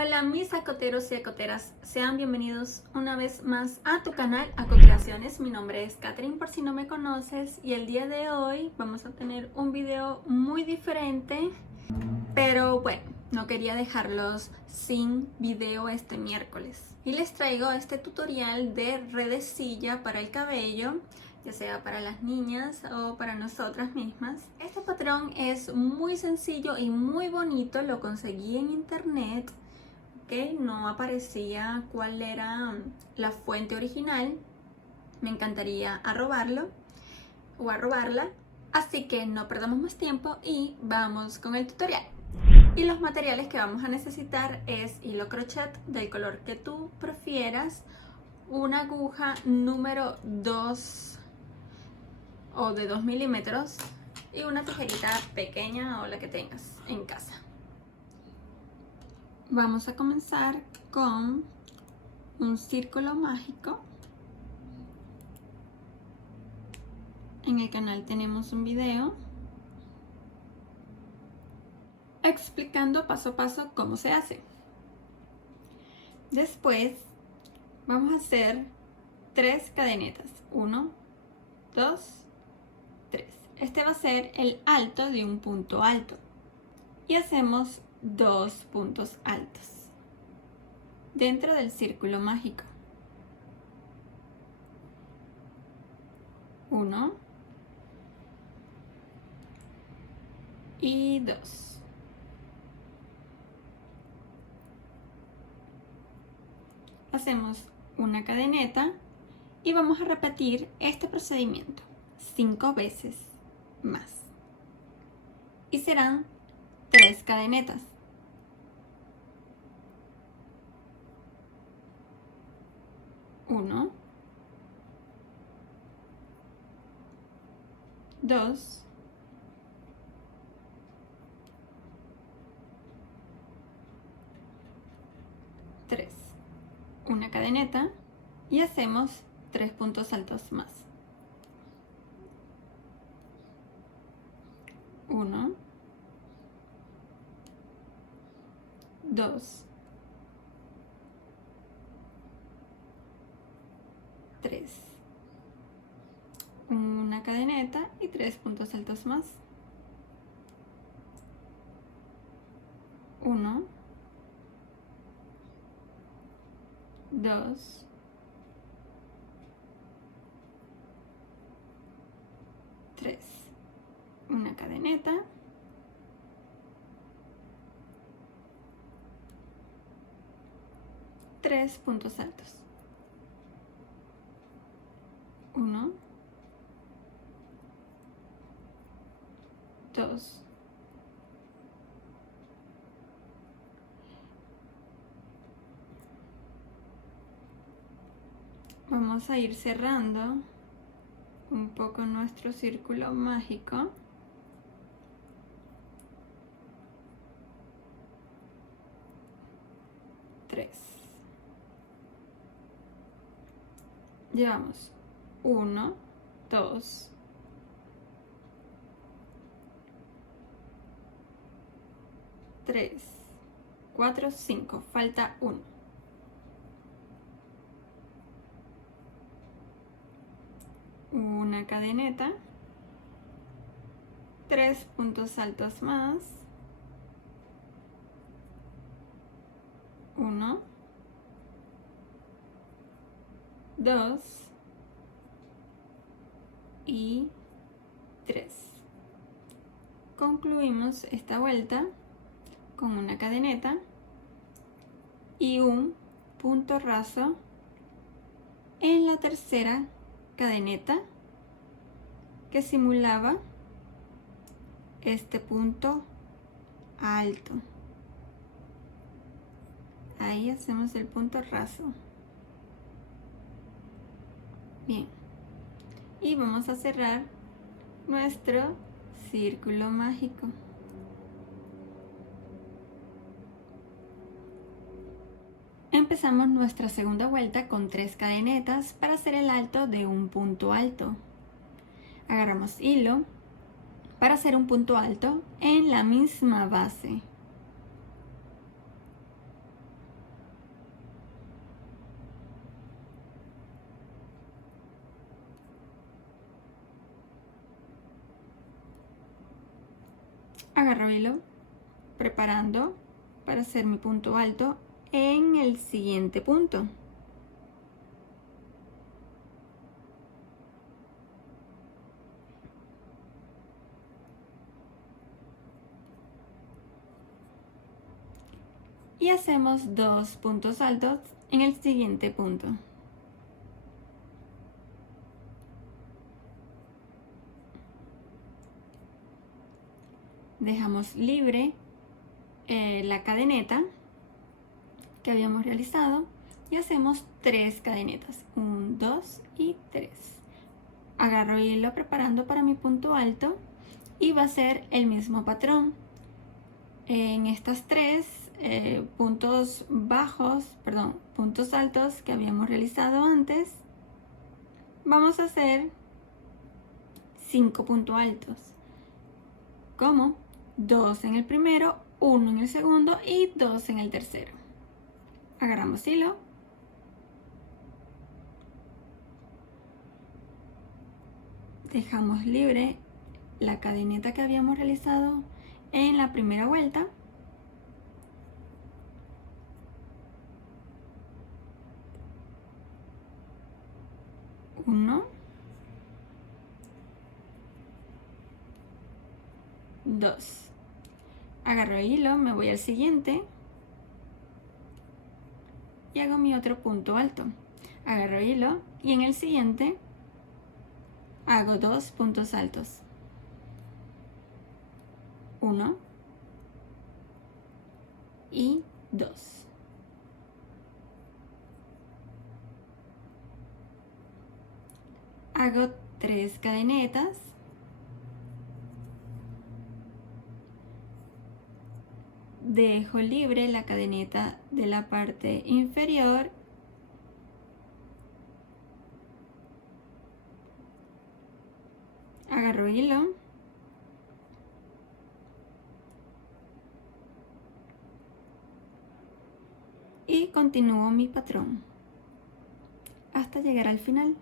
Hola mis acoteros y acoteras, sean bienvenidos una vez más a tu canal Acocreaciones. Mi nombre es Catherine por si no me conoces y el día de hoy vamos a tener un video muy diferente, pero bueno, no quería dejarlos sin video este miércoles. Y les traigo este tutorial de redecilla para el cabello, ya sea para las niñas o para nosotras mismas. Este patrón es muy sencillo y muy bonito, lo conseguí en internet. No aparecía cuál era la fuente original. Me encantaría arrobarlo o arrobarla, así que no perdamos más tiempo y vamos con el tutorial. Y los materiales que vamos a necesitar es hilo crochet del color que tú prefieras, una aguja número 2 o de 2 milímetros y una tijerita pequeña o la que tengas en casa. Vamos a comenzar con un círculo mágico. En el canal tenemos un video explicando paso a paso cómo se hace. Después vamos a hacer 3 cadenetas. 1, 2, 3. Este va a ser el alto de un punto alto. Y hacemos 2 puntos altos dentro del círculo mágico. 1 y 2. Hacemos una cadeneta y vamos a repetir este procedimiento 5 veces más. Y serán 3 cadenetas. 1, 2, 3. Una cadeneta y hacemos 3 puntos altos más. 1, 2, 3. Una cadeneta y 3 puntos altos más. 1, 2, 3. Una cadeneta. 3 puntos altos. 1, 2, 3. Vamos a ir cerrando un poco nuestro círculo mágico. Llevamos 1, 2, 3, 4, 5. Falta 1. 1 cadeneta, 3 puntos altos más. 1, 2 y 3. Concluimos esta vuelta con una cadeneta y un punto raso en la tercera cadeneta que simulaba este punto alto. Ahí hacemos el punto raso. Bien, y vamos a cerrar nuestro círculo mágico. Empezamos nuestra segunda vuelta con 3 cadenetas para hacer el alto de un punto alto. Agarramos hilo para hacer un punto alto en la misma base. Agarro hilo, preparando para hacer mi punto alto en el siguiente punto. Y hacemos 2 puntos altos en el siguiente punto. Dejamos libre la cadeneta que habíamos realizado y hacemos 3 cadenetas, 1, 2 y 3. Agarro hilo preparando para mi punto alto y va a ser el mismo patrón. En estas 3 puntos altos que habíamos realizado antes, vamos a hacer 5 puntos altos, como 2 en el primero, 1 en el segundo y 2 en el tercero. Agarramos hilo, dejamos libre la cadeneta que habíamos realizado en la primera vuelta. Uno, 2. Agarro hilo, me voy al siguiente y hago mi otro punto alto. Agarro hilo y en el siguiente hago 2 puntos altos. 1 y 2. Hago 3 cadenetas. Dejo libre la cadeneta de la parte inferior agarro hilo y continúo mi patrón hasta llegar al final.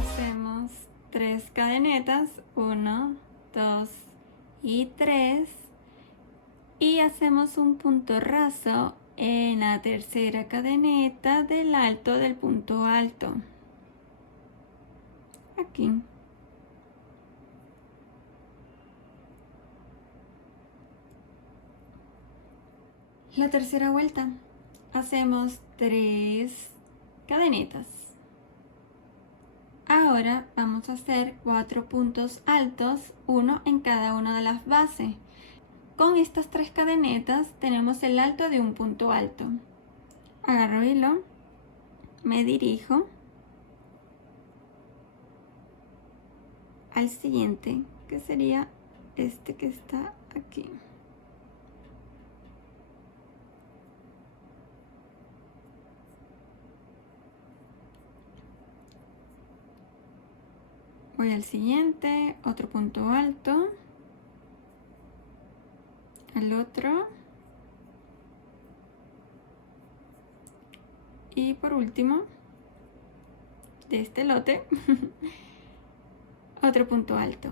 Hacemos 3 cadenetas, 1, 2 y 3, y hacemos un punto raso en la tercera cadeneta del alto del punto alto, aquí. La tercera vuelta hacemos 3 cadenetas. Ahora vamos a hacer 4 puntos altos, uno en cada una de las bases. Con estas 3 cadenetas tenemos el alto de un punto alto. Agarro hilo, me dirijo al siguiente, que sería este que está aquí. Voy al siguiente, otro punto alto, al otro, y por último, de este lote, otro punto alto.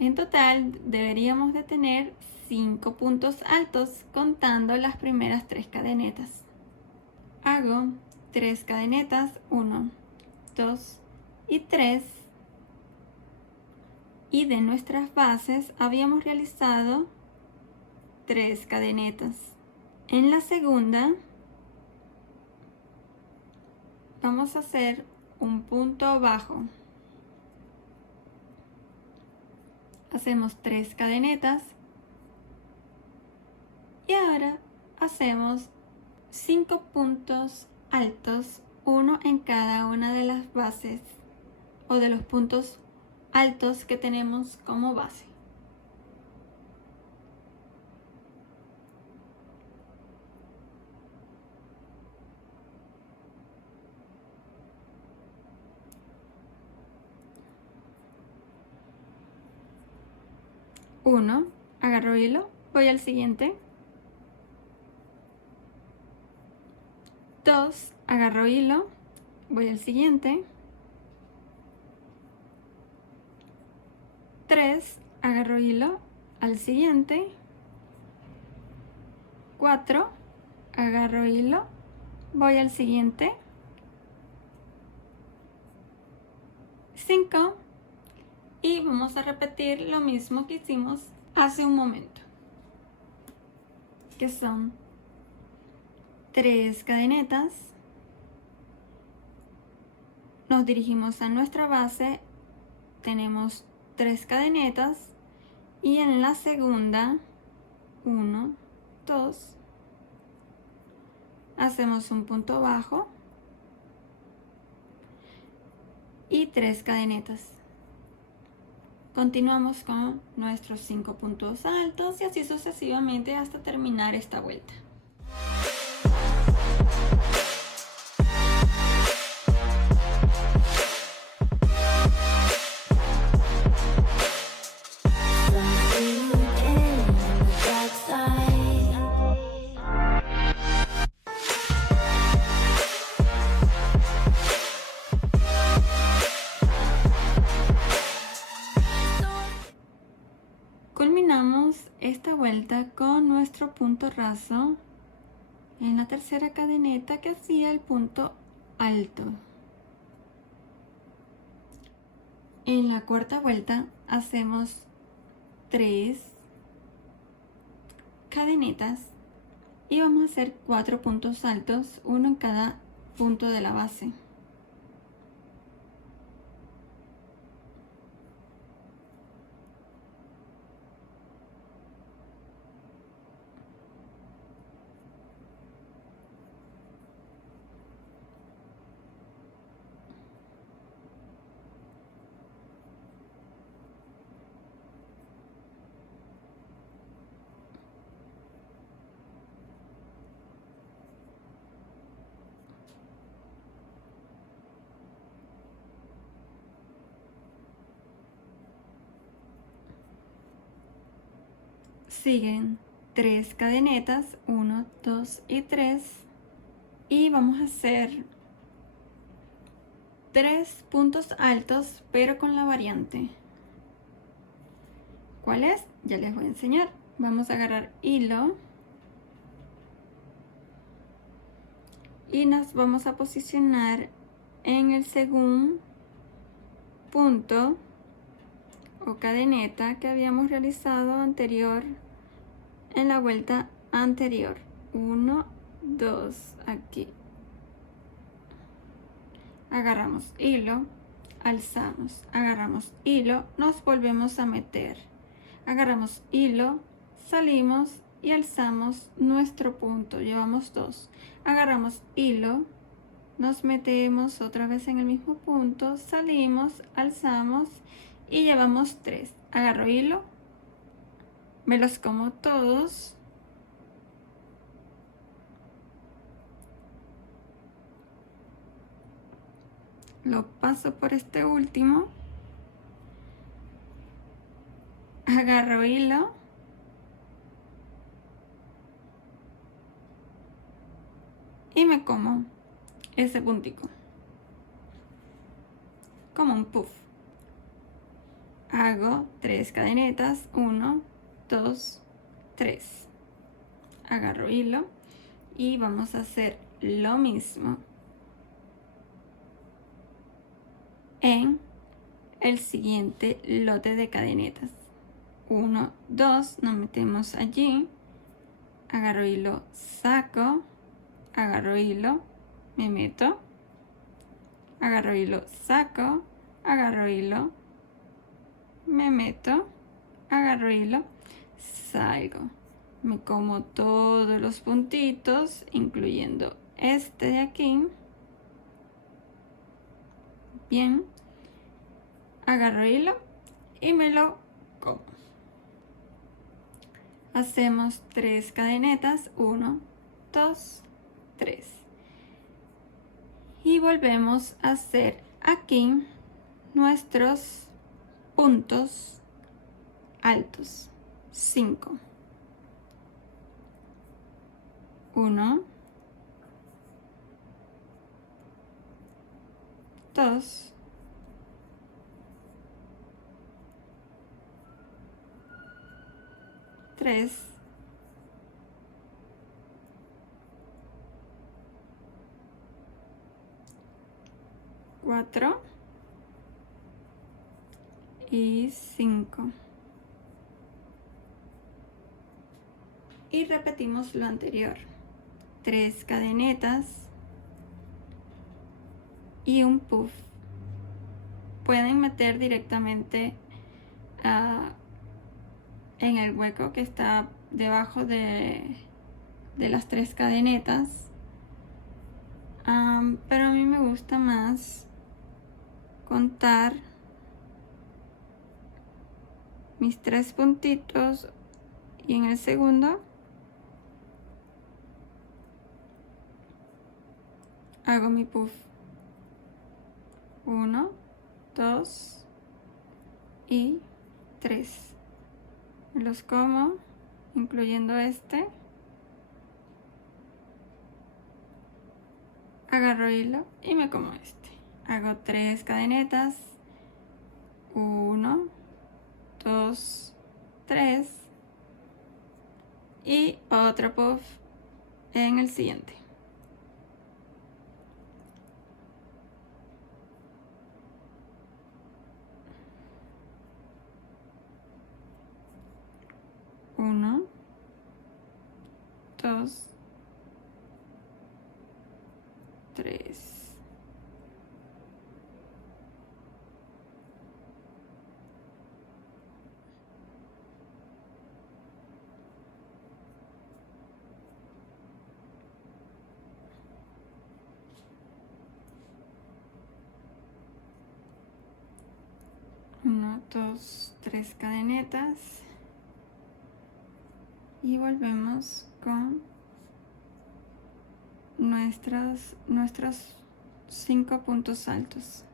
En total deberíamos de tener 5 puntos altos contando las primeras 3 cadenetas. Hago 3 cadenetas, 1, 2 y 3. Y de nuestras bases habíamos realizado 3 cadenetas. En la segunda vamos a hacer un punto bajo. Hacemos 3 cadenetas y ahora hacemos 5 puntos altos, uno en cada una de las bases o de los puntos altos que tenemos como base. 1, agarro hilo, voy al siguiente. 2, agarro hilo, voy al siguiente. 3, agarro hilo, al siguiente. 4, agarro hilo, voy al siguiente. 5, y vamos a repetir lo mismo que hicimos hace un momento, que son 3 cadenetas. Nos dirigimos a nuestra base, tenemos 3 cadenetas y en la segunda 1, 2, hacemos un punto bajo y 3 cadenetas. Continuamos con nuestros 5 puntos altos y así sucesivamente hasta terminar esta vuelta. Culminamos esta vuelta con nuestro punto raso en la tercera cadeneta que hacía el punto alto. En la cuarta vuelta hacemos 3 cadenetas y vamos a hacer 4 puntos altos, uno en cada punto de la base. Siguen 3 cadenetas, 1, 2 y 3, y vamos a hacer 3 puntos altos pero con la variante. ¿Cuál es? Ya les voy a enseñar. Vamos a agarrar hilo y nos vamos a posicionar en el segundo punto o cadeneta que habíamos realizado anterior en la vuelta anterior. 1, 2, aquí. Agarramos hilo, alzamos, agarramos hilo, nos volvemos a meter. Agarramos hilo, salimos y alzamos nuestro punto. Llevamos 2. Agarramos hilo, nos metemos otra vez en el mismo punto, salimos, alzamos y llevamos 3. Agarro hilo, me los como todos. Lo paso por este último. Agarro hilo. Y me como ese puntico. Como un puff. Hago 3 cadenetas. 1, 2, 3. Agarro hilo. Y vamos a hacer lo mismo en el siguiente lote de cadenetas. 1, 2, nos metemos allí, agarro hilo, saco, agarro hilo, me meto, agarro hilo, saco, agarro hilo, me meto, agarro hilo, salgo, me como todos los puntitos, incluyendo este de aquí. Bien, agarro hilo y me lo como. Hacemos 3 cadenetas, 1, 2, 3. Y volvemos a hacer aquí nuestros puntos altos. 5. 1, 2, 3, 4 y 5. Y repetimos lo anterior. 3 cadenetas y un puff. Pueden meter directamente en el hueco que está debajo de las 3 cadenetas, pero a mí me gusta más contar mis 3 puntitos y en el segundo hago mi puff. 1, 2 y 3. Los como, incluyendo este. Agarro hilo y me como este. Hago 3 cadenetas. 1, 2, 3. Y otro puff en el siguiente. Uno, 2, 3. Uno, 2, 3 cadenetas. Y volvemos con nuestros 5 puntos altos.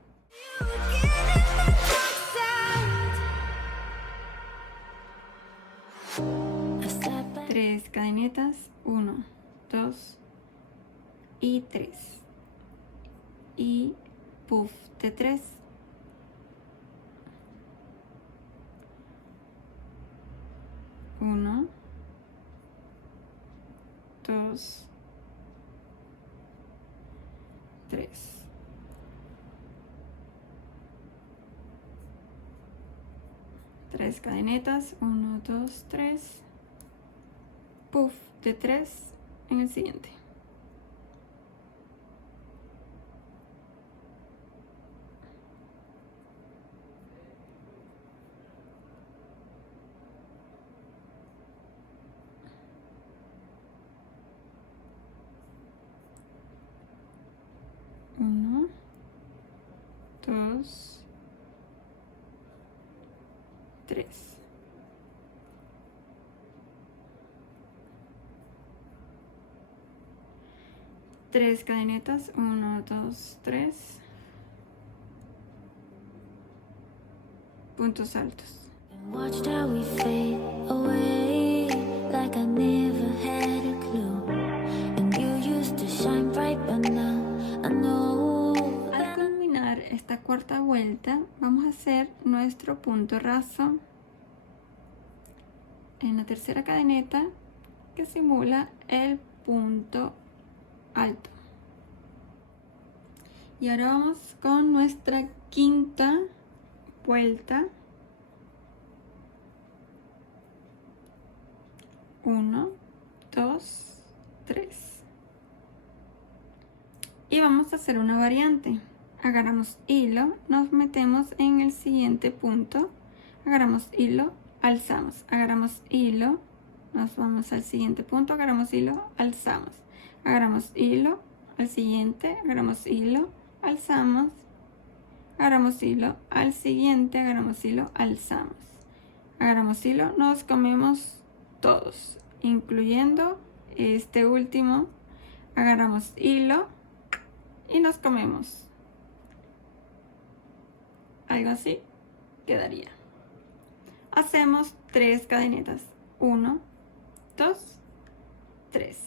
3 cadenetas, 1, 2 y 3. Y puff de 3. 1, 2, 3. Tres cadenetas, 1, 2, 3. Puff de 3 en el siguiente. Uno, 2, 3. Tres cadenetas, 1, 2, 3. Puntos altos. Watched how we fade away like I never had a clue. And you used to shine bright, but now I know. Al culminar esta cuarta vuelta, vamos a hacer nuestro punto raso en la tercera cadeneta que simula el punto alto. Y ahora vamos con nuestra quinta vuelta. 1, 2, 3. Y vamos a hacer una variante. Agarramos hilo, nos metemos en el siguiente punto, agarramos hilo, alzamos, agarramos hilo, nos vamos al siguiente punto, agarramos hilo, alzamos, agarramos hilo, al siguiente, agarramos hilo, alzamos, agarramos hilo, al siguiente, agarramos hilo, alzamos, agarramos hilo, nos comemos todos, incluyendo este último. Agarramos hilo y nos comemos. Algo así quedaría. hacemos 3 cadenetas. 1, 2, 3.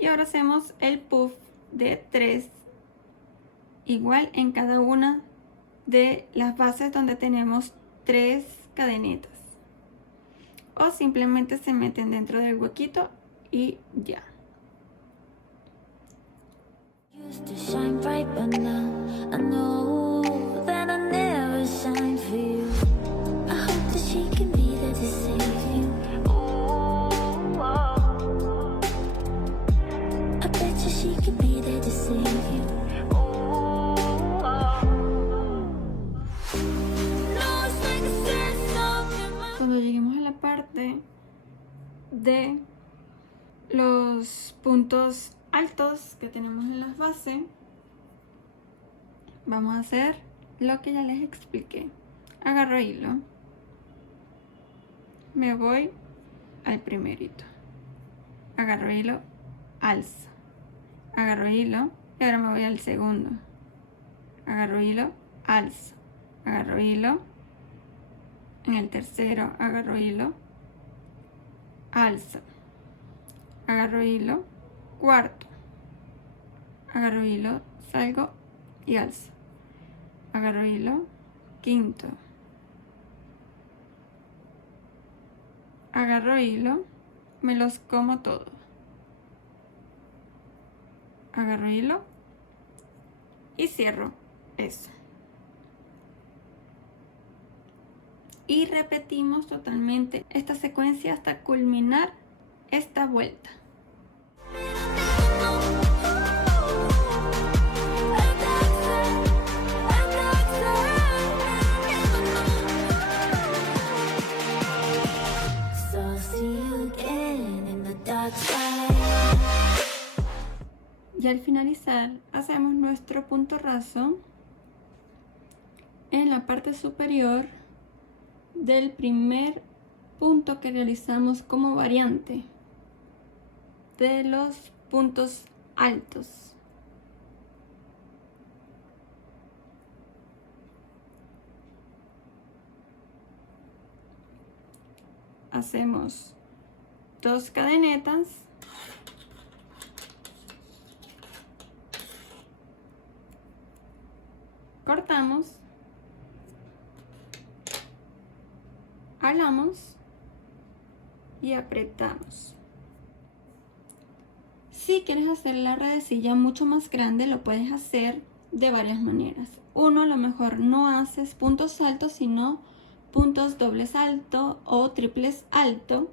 Y ahora hacemos el puff de 3, igual en cada una de las bases donde tenemos 3 cadenetas. O simplemente se meten dentro del huequito y ya. Used to shine bright, but now I know that I never shine for you. I hope that she can be there to save you. I bet you she can be there to save you. Cuando lleguemos a la parte de los puntos altos que tenemos en las bases, vamos a hacer lo que ya les expliqué. Agarro hilo, me voy al primerito, agarro hilo, alzo, agarro hilo y ahora me voy al segundo, agarro hilo, alzo, agarro hilo, en el tercero agarro hilo, alzo, agarro hilo, cuarto, agarro hilo, salgo y alzo, agarro hilo, quinto, agarro hilo, me los como todo, agarro hilo y cierro eso. Y repetimos totalmente esta secuencia hasta culminar esta vuelta. Y al finalizar hacemos nuestro punto raso en la parte superior del primer punto que realizamos como variante de los puntos altos. Hacemos 2 cadenetas, cortamos, jalamos y apretamos. Si quieres hacer la redecilla mucho más grande, lo puedes hacer de varias maneras. Uno, a lo mejor no haces puntos altos, sino puntos dobles salto o triples alto.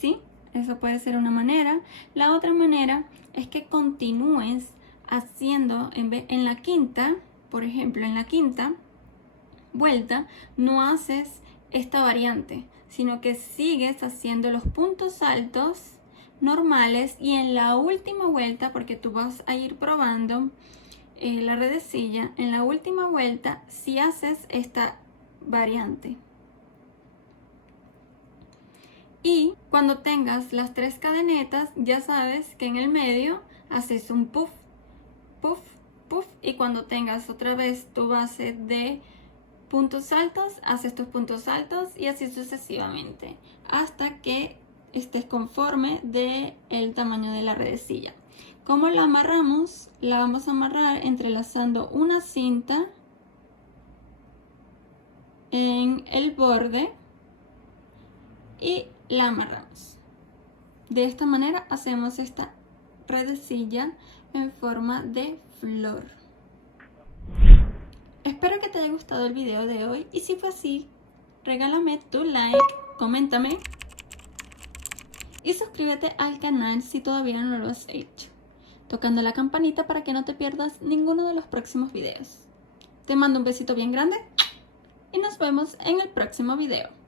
¿Sí? Eso puede ser una manera. La otra manera es que continúes haciendo en la quinta, por ejemplo, en la quinta vuelta no haces esta variante, sino que sigues haciendo los puntos altos normales y en la última vuelta, porque tú vas a ir probando la redecilla, en la última vuelta si haces esta variante. Y cuando tengas las 3 cadenetas, ya sabes que en el medio haces un puff, puff, puff, y cuando tengas otra vez tu base de puntos altos, haces tus puntos altos y así sucesivamente hasta que estés conforme del tamaño de la redecilla. ¿Cómo la amarramos? La vamos a amarrar entrelazando una cinta en el borde y la amarramos. De esta manera hacemos esta redecilla en forma de flor. Espero que te haya gustado el video de hoy y si fue así, regálame tu like, coméntame y suscríbete al canal si todavía no lo has hecho, tocando la campanita para que no te pierdas ninguno de los próximos videos. Te mando un besito bien grande y nos vemos en el próximo video.